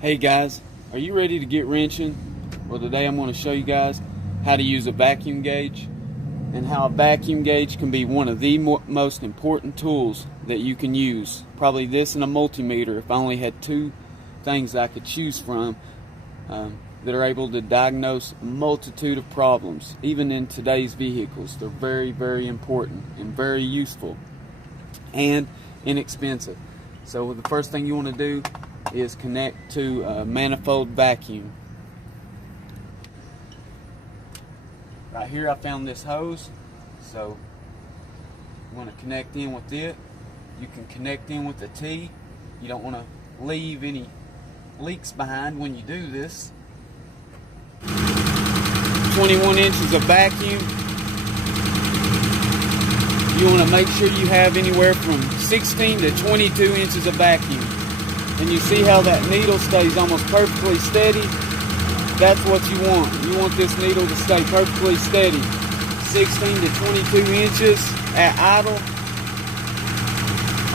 Hey guys, are you ready to get wrenching? Well, today I'm going to show you guys how to use a vacuum gauge and how a vacuum gauge can be one of the most important tools that you can use. Probably this and a multimeter if I only had two things I could choose from that are able to diagnose a multitude of problems. Even in today's vehicles, they're very, very important and very useful and inexpensive. So the first thing you want to do is connect to a manifold vacuum. Right here I found this hose, so you want to connect in with it. You can connect in with a T. You don't want to leave any leaks behind when you do this. 21 inches of vacuum. You want to make sure you have anywhere from 16 to 22 inches of vacuum. And you see how that needle stays almost perfectly steady? That's what you want. You want this needle to stay perfectly steady. 16 to 22 inches at idle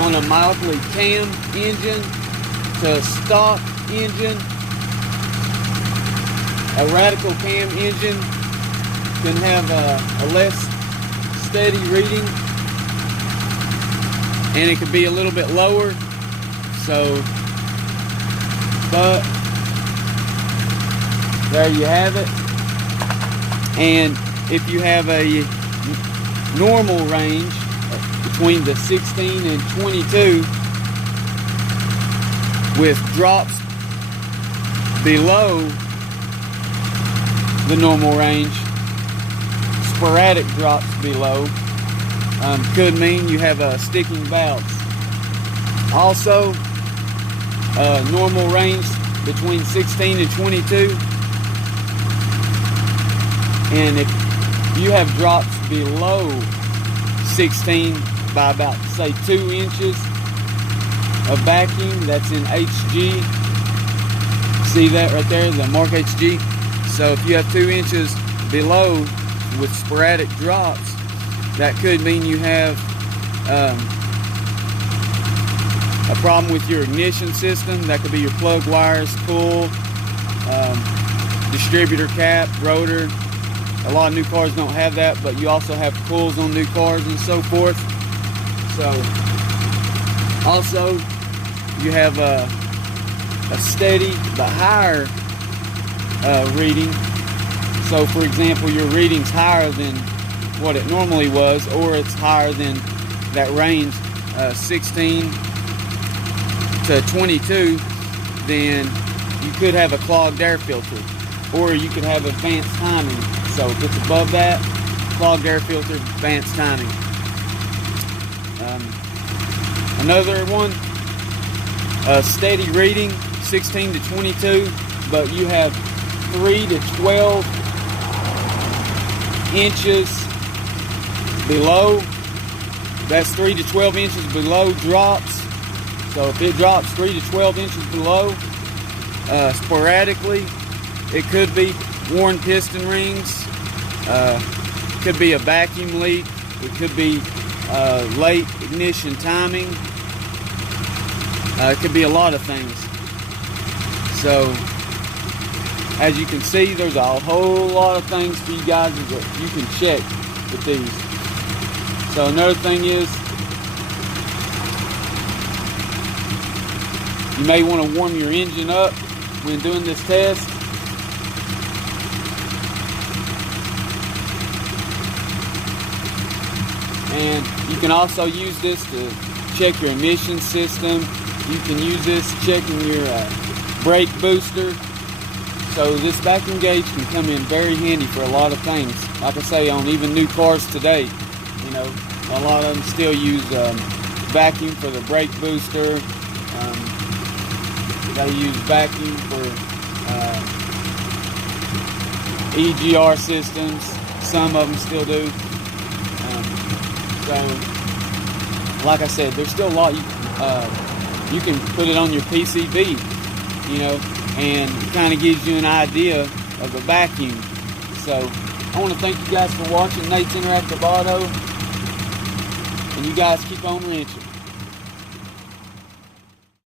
on a mildly cam engine to a stock engine. A radical cam engine can have a less steady reading, and it could be a little bit lower. So, but there you have it. And if you have a normal range between the 16 and 22 with drops below the normal range, sporadic drops below, could mean you have a sticking valve. Also, normal range between 16 and 22, and if you have drops below 16 by about, say, 2 inches of vacuum, that's in HG. See that right there, the mark HG? So if you have 2 inches below with sporadic drops, that could mean you have a problem with your ignition system. That could be your plug wires, coil, distributor cap, rotor. A lot of new cars don't have that, but you also have coils on new cars and so forth. So also you have a steady but higher reading. So for example, your reading's higher than what it normally was, or it's higher than that range, 16 to 22, then you could have a clogged air filter, or you could have advanced timing. So if it's above that, clogged air filter, advanced timing. Another one, a steady reading, 16 to 22, but you have 3 to 12 inches below. That's 3 to 12 inches below drops. So if it drops 3 to 12 inches below, sporadically, it could be worn piston rings, could be a vacuum leak, it could be late ignition timing, it could be a lot of things. So as you can see, there's a whole lot of things for you guys that you can check with these. So another thing is, you may want to warm your engine up when doing this test. And you can also use this to check your emission system. You can use this checking your brake booster. So this vacuum gauge can come in very handy for a lot of things. Like I say, on even new cars today, you know, a lot of them still use vacuum for the brake booster. They use vacuum for EGR systems. Some of them still do. So, like I said, there's still a lot you can put it on your PCB, you know, and it kind of gives you an idea of a vacuum. So, I want to thank you guys for watching Nate's Interactive Auto, and you guys keep on wrenching.